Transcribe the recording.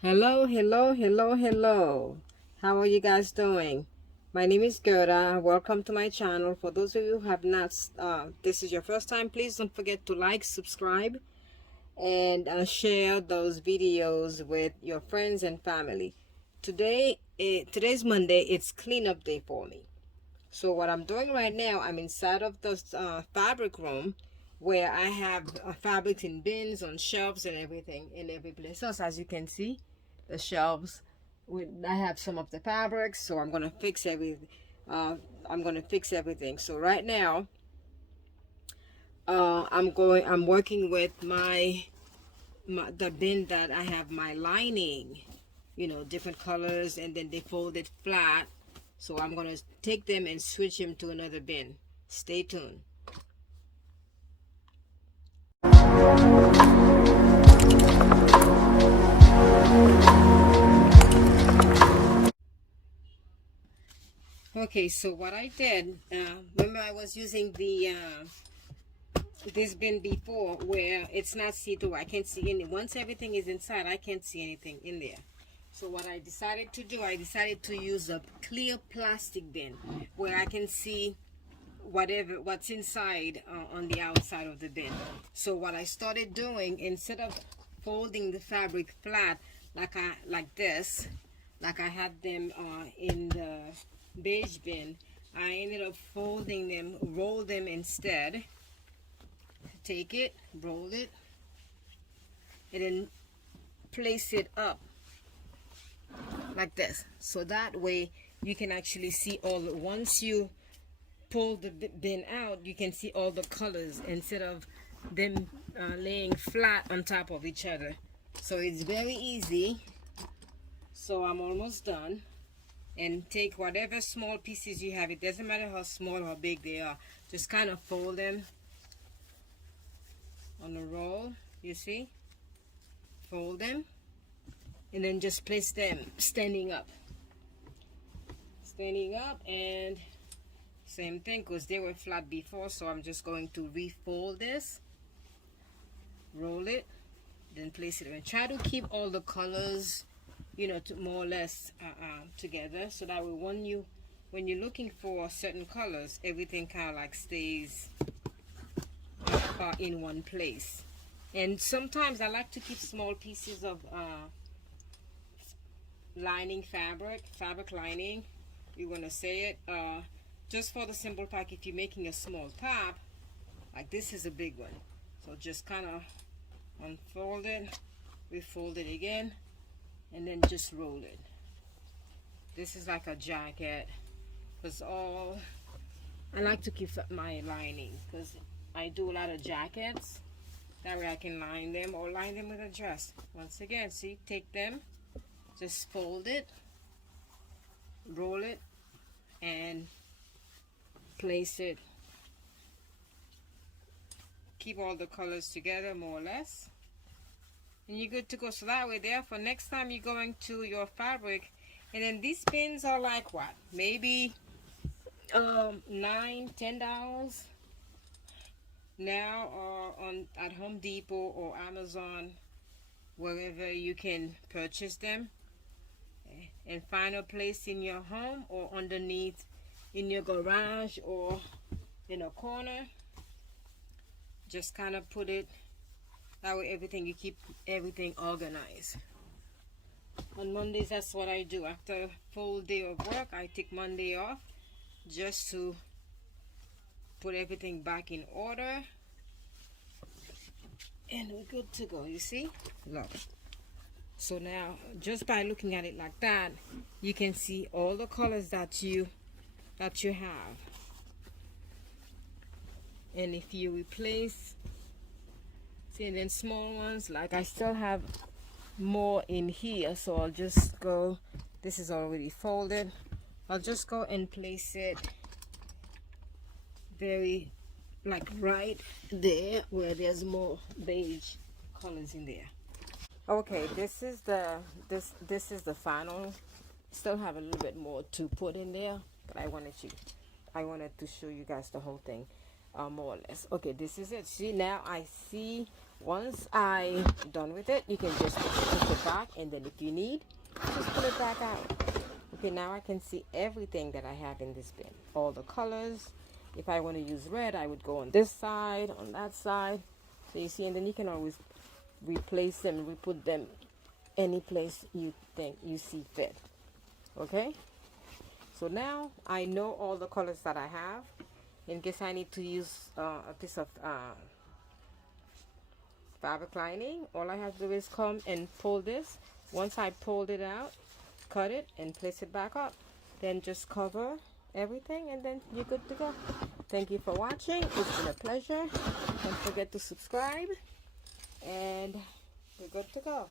Hello, hello, hello, hello. How are you guys doing? My name is Gerda. Welcome to my channel. For those of you who have not, this is your first time, please don't forget to like, subscribe, and share those videos with your friends and family. Today's Monday. It's cleanup day for me. So what I'm doing right now, I'm inside of the fabric room where I have fabrics in bins on shelves and everything in every place. So as you can see, the shelves, I have some of the fabrics, so I'm gonna fix everything. I'm gonna fix everything. So right now, I'm working with the bin that I have my lining, different colors, and then they fold it flat. So I'm gonna take them and switch them to another bin. Stay tuned. Okay, so what I did, remember I was using the this bin before where it's not see-through. I can't see any. Once everything is inside, I can't see anything in there. So what I decided to do, I decided to use a clear plastic bin where I can see what's inside on the outside of the bin. So what I started doing, instead of folding the fabric flat like this, like I had them in the beige bin, I ended up folding them, roll them instead. Take it, roll it, and then place it up like this. So that way you can actually see once you pull the bin out, you can see all the colors instead of them laying flat on top of each other. So it's very easy. So I'm almost done. And take whatever small pieces you have. It doesn't matter how small or big they are. Just kind of fold them on a roll, you see? Fold them. And then just place them standing up. Standing up, and same thing because they were flat before, so I'm just going to refold this, roll it, then place it and try to keep all the colors, more or less together, so that way when you're looking for certain colors, everything kind of like stays in one place. And sometimes I like to keep small pieces of lining, fabric lining, you want to say it, just for the simple fact, if you're making a small top, like this is a big one, so just kind of unfold it, refold it again, and then just roll it. This is like a jacket, because I like to keep my lining, because I do a lot of jackets. That way I can line them or line them with a dress. Once again, see, take them, just fold it, roll it, and place it. Keep all the colors together more or less, and you're good to go. So that way there, for next time you're going to your fabric. And then these pins are like what, maybe $9-10 now, or at Home Depot or Amazon, wherever you can purchase them, and find a place in your home or underneath in your garage or in a corner. Just kind of put it that way, you keep everything organized. On Mondays, that's what I do. After a full day of work, I take Monday off just to put everything back in order, and we're good to go. You see, look. So now, just by looking at it like that, you can see all the colors that you have. And if you replace, see, and then small ones, like I still have more in here, so I'll just go, this is already folded, I'll just go and place it very, like right there where there's more beige colors in there. Okay, this is the final. Still have a little bit more to put in there, but I wanted to show you guys the whole thing, more or less. Okay, this is it. See, now I see Once I done with it, you can just push it back, and then if you need, just pull it back out. Okay, now I can see everything that I have in this bin, all the colors. If I want to use red, I would go on this side, on that side. So you see, and then you can always replace them, re-put them any place you think you see fit. Okay, so now I know all the colors that I have. In case I need to use a piece of fabric lining, all I have to do is come and pull this. Once I pulled it out, cut it and place it back up, then just cover everything, and then you're good to go. Thank you for watching. It's been a pleasure. Don't forget to subscribe, and we're good to go.